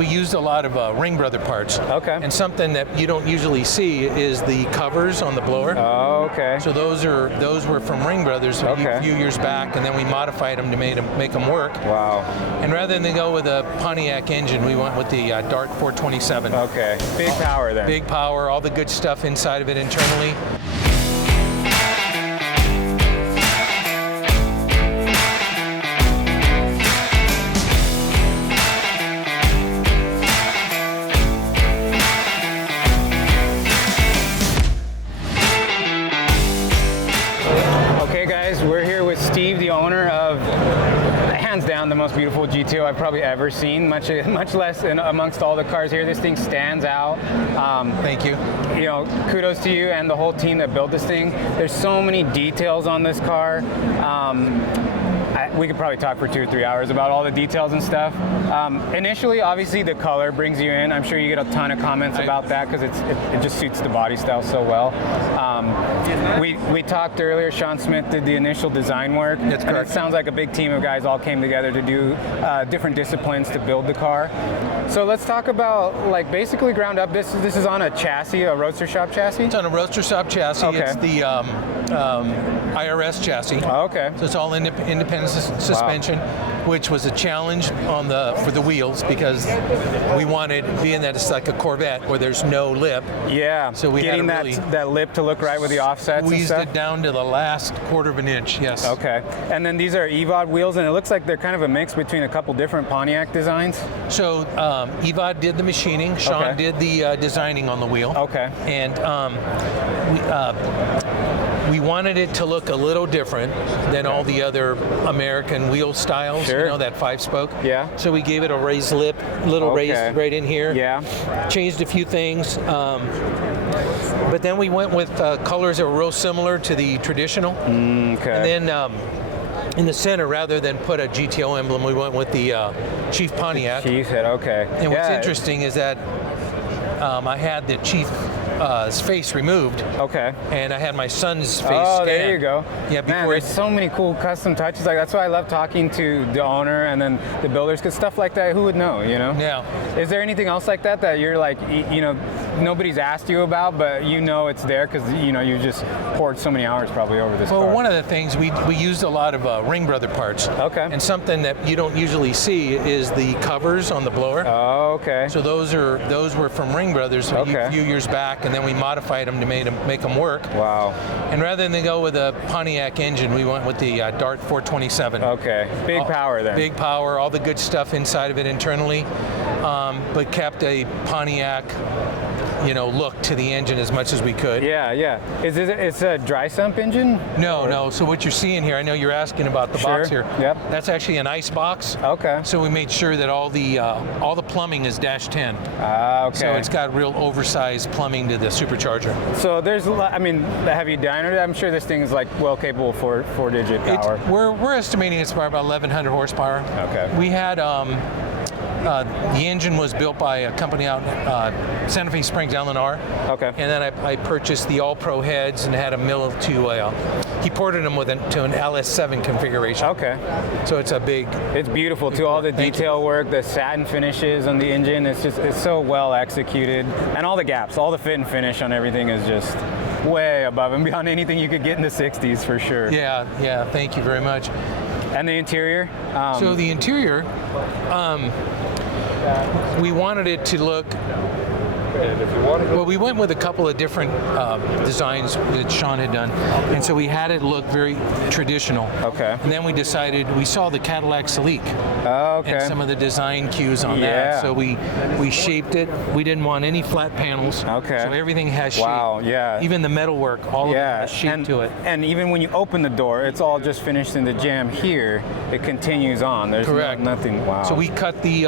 we used a lot of Ring Brother parts. Okay. And something that you don't usually see is the covers on the blower. Oh, okay. So those were from Ring Brothers a few years back, and then we modified them to make them work. Wow. And rather than go with a Pontiac engine, we went with the Dart 427. Okay. Big power then. Big power, all the good stuff inside of it internally. We're here with Steve, the owner of, hands down, the most beautiful GTO I've probably ever seen, much less amongst all the cars here. This thing stands out. Thank you. You know, kudos to you and the whole team that built this thing. There's so many details on this car. We could probably talk for 2 or 3 hours about all the details and stuff. Initially, obviously, the color brings you in. I'm sure you get a ton of comments about that because it just suits the body style so well. We talked earlier, Sean Smith did the initial design work. That's correct. It sounds like a big team of guys all came together to do different disciplines to build the car. So let's talk about, like, basically ground up. This is on a chassis, a Roadster shop chassis? It's on a Roadster shop chassis. Okay. It's the IRS chassis. Oh, okay. So it's all independent suspension, which was a challenge for the wheels because we wanted, being that it's like a Corvette where there's no lip. Yeah. So we getting had that lip to look right with the offsets. Squeezed and stuff. it down to the last 1/4 of an inch. Yes. Okay. And then these are EVOD wheels, and it looks like they're kind of a mix between a couple different Pontiac designs. So EVOD did the machining. Sean did the designing on the wheel. Okay. And we wanted it to look a little different than all the other American wheel styles. Sure. You know, that 5-spoke. Yeah. So we gave it a raised lip, little raised right in here. Yeah. Changed a few things. But then we went with colors that were real similar to the traditional. Okay. And then in the center, rather than put a GTO emblem, we went with the Chief Pontiac. Chief head, okay. And what's interesting is that I had the Chief's face removed. Okay. And I had my son's face scanned. There you go. Yeah, Man, there's so many cool custom touches. Like, that's why I love talking to the owner and then the builders, because stuff like that, who would know, you know? Yeah. Is there anything else like that you're like, you know, nobody's asked you about, but you know it's there because, you know, you just poured so many hours probably over this car? Well, one of the things, we used a lot of Ring Brother parts. Okay. And something that you don't usually see is the covers on the blower. Oh, okay. So those were from Ring Brothers a few years back, and then we modified them to make them work. Wow. And rather than go with a Pontiac engine, we went with the Dart 427. Okay. Big power then. Big power, all the good stuff inside of it internally, but kept a Pontiac, you know, look to the engine as much as we could. Yeah, yeah. It's a dry sump engine? No. So what you're seeing here, I know you're asking about the box here. Yep. That's actually an ice box. Okay. So we made sure that all the plumbing is -10. Okay. So it's got real oversized plumbing to the supercharger. So there's a lot, I mean, have you dynoed it? I'm sure this thing is like well capable for 4-digit power. We're estimating it's about 1,100 horsepower. Okay. We had the engine was built by a company out in Santa Fe Springs, Illinois. Okay. And then I purchased the All-Pro heads and had them milled to he ported them to an LS7 configuration. Okay. So it's a big. It's beautiful too. All the detail work, the satin finishes on the engine. It's so well executed, and all the gaps, all the fit and finish on everything is just way above and beyond anything you could get in the 60s for sure. Yeah. Thank you very much. And the interior? So the interior, we wanted it to look. Well, we went with a couple of different designs that Sean had done, and so we had it look very traditional. Okay. And then we saw the Cadillac Celique. Okay. And some of the design cues on that. So we shaped it. We didn't want any flat panels. Okay. So everything has shape. Wow, yeah. Even the metalwork, all of it has shape to it. And even when you open the door, it's all just finished in the jamb here. It continues on. There's nothing. Wow. So we cut the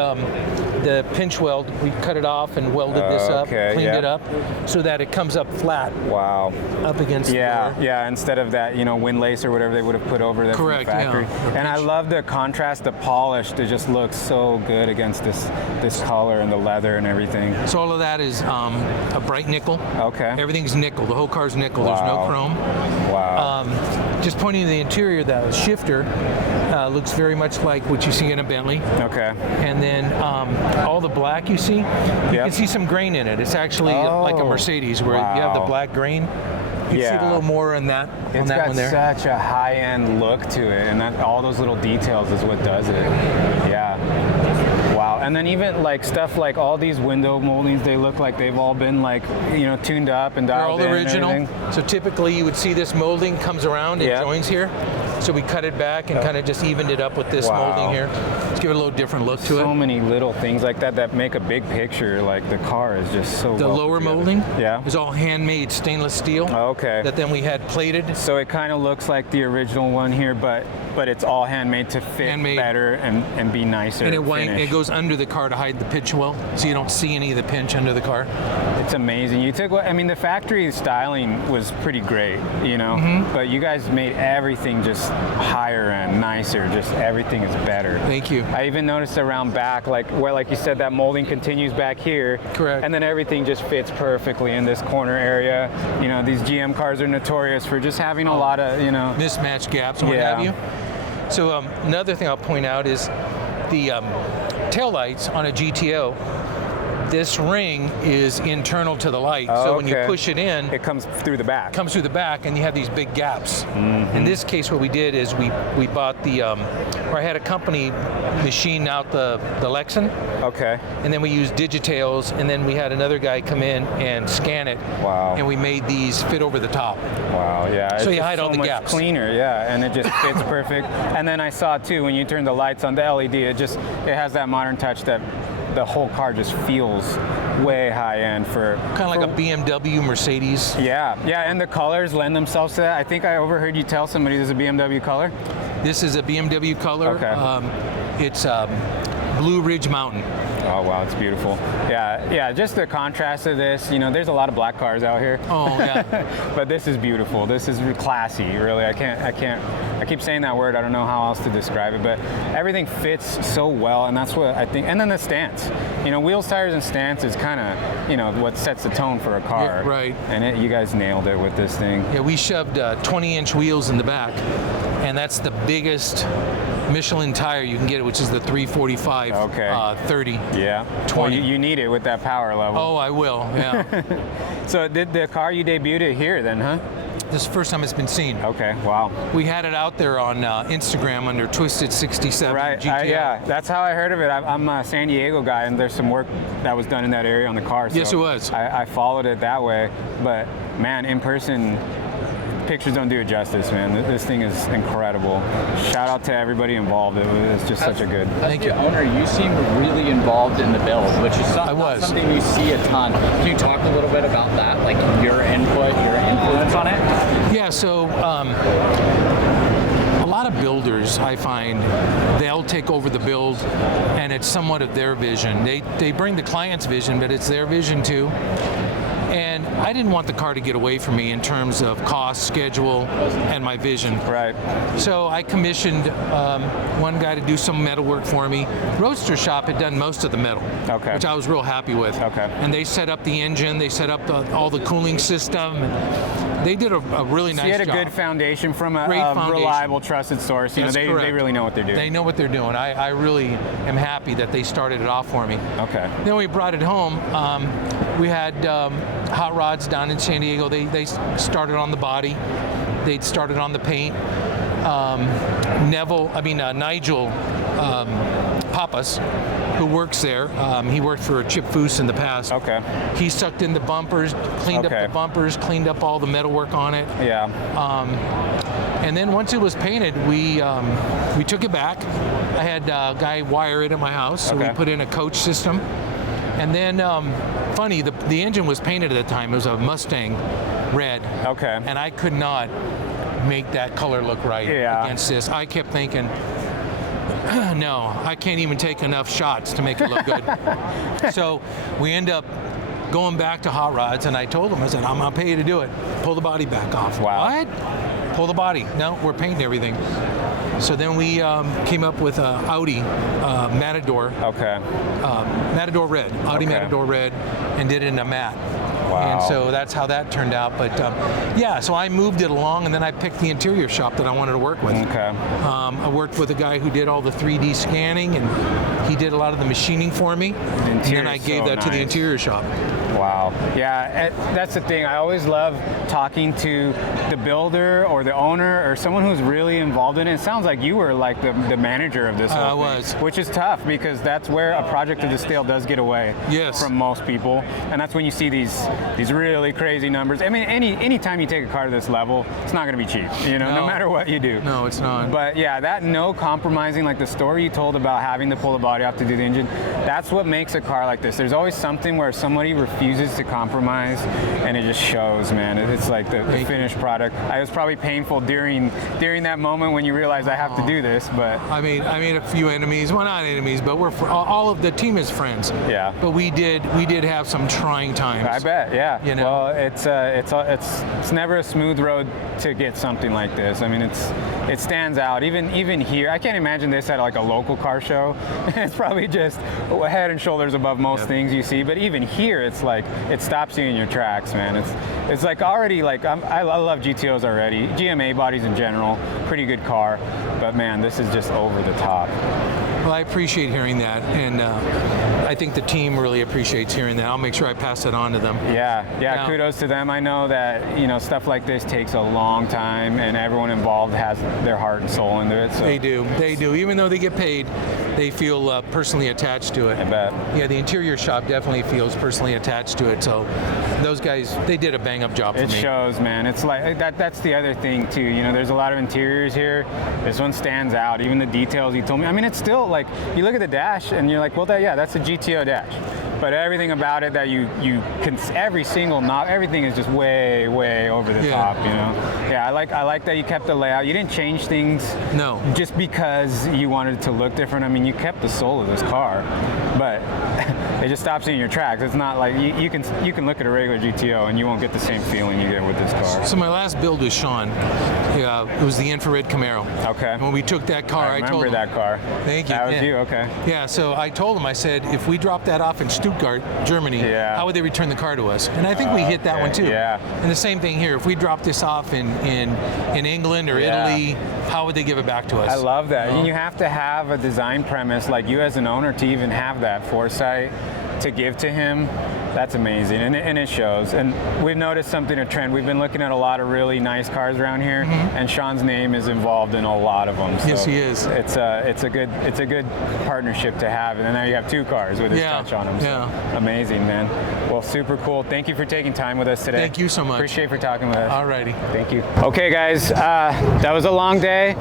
pinch weld. We cut it off and welded this up, cleaned it up, so that it comes up flat. Wow. Up against the door. Yeah. Instead of that, you know, wind lace or whatever they would have put over that from the factory. Yeah. And I love the contrast, the polish. It just looks so good against this color and the leather and everything. So all of that is a bright nickel. Okay. Everything's nickel. The whole car's nickel. There's no chrome. Wow. just pointing to the interior, the shifter looks very much like what you see in a Bentley. Okay. And then all the black you see, you can see some grain in it. It's actually like a Mercedes where you have the black grain. You see it a little more on that one there. It's got such a high-end look to it, and all those little details is what does it. Yeah. Wow. And then even like stuff like all these window moldings, they look like they've all been like, you know, tuned up and dialed in. They're all original. So typically you would see this molding comes around and joins here. So we cut it back and kind of just evened it up with this molding here. Let's give it a little different look to it. So many little things like that make a big picture. Like the car is just so The lower molding yeah, was all handmade stainless steel. Okay. That then we had plated. So it kind of looks like the original one here, but it's all handmade to fit better and be nicer. And it goes under the car to hide the pinch well, so you don't see any of the pinch under the car. It's amazing. You took I mean, the factory styling was pretty great, you know, but you guys made everything just higher end, nicer. Just everything is better. Thank you. I even noticed around back, like where, like you said, that molding continues back here. Correct. And then everything just fits perfectly in this corner area. You know, these GM cars are notorious for just having a lot of, you know, mismatched gaps and what have you. So another thing I'll point out is the taillights on a GTO. This ring is internal to the light, so when you push it in, it comes through the back. Comes through the back, and you have these big gaps. In this case, what we did is we bought the, or I had a company machine out the Lexan. Okay. And then we used Digitails, and then we had another guy come in and scan it. Wow. And we made these fit over the top. Wow, yeah. So it's you hide all the much gaps. Cleaner, yeah, and it just fits perfect. And then I saw too, when you turn the lights on the LED, it has that modern touch that the whole car just feels way high end for kind of like a BMW, Mercedes. Yeah, and the colors lend themselves to that. I think I overheard you tell somebody this is a BMW color. This is a BMW color. Okay. It's Blue Ridge Mountain. Oh wow, it's beautiful. Yeah, just the contrast of this, you know, there's a lot of black cars out here. Oh yeah. But this is beautiful. This is classy, really. I keep saying that word, I don't know how else to describe it, but everything fits so well, and that's what I think. And then the stance. You know, wheels, tires, and stance is kind of, you know, what sets the tone for a car. Yeah, right. And you guys nailed it with this thing. Yeah, we shoved 20-inch wheels in the back, and that's the biggest Michelin tire you can get, which is the 345 30. Yeah. 20. Well, you need it with that power level. Oh, I will, yeah. So did the car you debuted it here then, huh? This is the first time it's been seen. Okay, wow. We had it out there on Instagram under Twisted 67 right. GTO. Yeah, that's how I heard of it. I'm a San Diego guy, and there's some work that was done in that area on the car. So yes, it was. I followed it that way, but man, in person, pictures don't do it justice, man. This thing is incredible. Shout out to everybody involved. It was just such a good. Thank you. Owner, you seemed really involved in the build, which is not something you see a ton. Can you talk a little bit about that, like your input, your influence on it? Yeah, so a lot of builders, I find, they'll take over the build, and it's somewhat of their vision. They bring the client's vision, but it's their vision too. And I didn't want the car to get away from me in terms of cost, schedule, and my vision. Right. So I commissioned one guy to do some metal work for me. Roadster shop had done most of the metal, which I was real happy with. Okay. And they set up the engine, they set up all the cooling system. They did a really nice job. So you had a good foundation from a reliable, trusted source. You know, they really know what they're doing. They know what they're doing. I really am happy that they started it off for me. Okay. Then we brought it home. We had Hot Rods down in San Diego. They started on the body. They started on the paint. Nigel Pappas, who works there, he worked for Chip Foose in the past. Okay. He sucked in the bumpers, cleaned up the bumpers, cleaned up all the metalwork on it. Yeah. And then once it was painted, we took it back. I had a guy wire it at my house, so we put in a coach system. And then, funny, the engine was painted at the time. It was a Mustang red. Okay. And I could not make that color look right against this. I kept thinking, no, I can't even take enough shots to make it look good. So we end up going back to Hot Rods, and I told them, I said, I'm gonna pay you to do it. Pull the body back off. Wow. What? Pull the body. No, we're painting everything. So then we came up with a Audi Matador. Okay. Matador Red. Audi Matador Red, and did it in a matte. Wow. And so that's how that turned out. But yeah, so I moved it along, and then I picked the interior shop that I wanted to work with. Okay. I worked with a guy who did all the 3D scanning, and he did a lot of the machining for me. And then I gave that to the interior shop. Wow. Yeah, that's the thing. I always love talking to the builder or the owner or someone who's really involved in it. It sounds like you were like the manager of this whole thing. I was. Which is tough because that's where a project of this scale does get away from most people. And that's when you see these really crazy numbers. I mean, any time you take a car to this level, it's not going to be cheap, you know, no matter what you do. No, it's not. But yeah, that no compromising, like the story you told about having to pull the body off to do the engine, that's what makes a car like this. There's always something where somebody refuses to compromise, and it just shows, man. It's like the finished product. It was probably painful during that moment when you realize I have to do this, but I made a few enemies. Well, not enemies, but all of the team is friends. Yeah. But we did have some trying times. I bet, yeah. You know? Well, it's never a smooth road to get something like this. I mean, it stands out. Even here, I can't imagine this at like a local car show. It's probably just head and shoulders above most things you see. But even here, it's like it stops you in your tracks, man. It's like already like I love GTOs already. GMA bodies in general, pretty good car. But man, this is just over the top. Well, I appreciate hearing that, and I think the team really appreciates hearing that. I'll make sure I pass it on to them. Yeah. Kudos to them. I know that stuff like this takes a long time, and everyone involved has their heart and soul into it. So. They do. Even though they get paid, they feel personally attached to it. I bet. Yeah, the interior shop definitely feels personally attached to it. So those guys, they did a bang-up job for me. It shows, man. It's like that's the other thing too. There's a lot of interiors here. This one stands out. Even the details you told me. I mean, it's still like you look at the dash and you're like, well, that's a GTO dash. But everything about it that you can, every single knob, everything is just way over the top, Yeah, I like that you kept the layout. You didn't change things. No. Just because you wanted it to look different. I mean, you kept the soul of this car, but it just stops you in your tracks. It's not like you can look at a regular GTO and you won't get the same feeling you get with this car. So my last build with Sean, it was the infrared Camaro. Okay. When we took that car, I told him. that car. Thank you. That was you, okay. Yeah, so I told him, I said, if we dropped that off in Stuttgart, Germany, how would they return the car to us? And I think we hit that one too. Yeah. And the same thing here. If we dropped this off in England or Italy, how would they give it back to us? I love that. You have to have a design premise like you as an owner to even have that foresight to give to him. That's amazing, and it shows. And we've noticed something, a trend. We've been looking at a lot of really nice cars around here, and Sean's name is involved in a lot of them. So yes, he is. It's a good partnership to have, and then now you have two cars with his touch on them. So amazing, man. Well, super cool. Thank you for taking time with us today. Thank you so much. Appreciate for talking with us. Alrighty. Thank you. Okay, guys, that was a long day,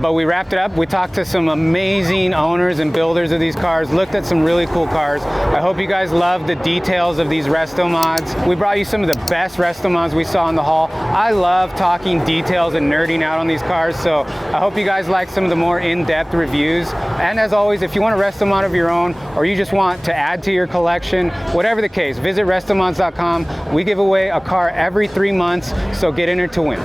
but we wrapped it up. We talked to some amazing owners and builders of these cars, looked at some really cool cars. I hope you guys love the details of these RestoMods. We brought you some of the best RestoMods we saw in the haul. I love talking details and nerding out on these cars, so I hope you guys like some of the more in-depth reviews. And as always, if you want a RestoMod of your own, or you just want to add to your collection, whatever the case, visit RestoMods.com. We give away a car every 3 months, so get in there to win.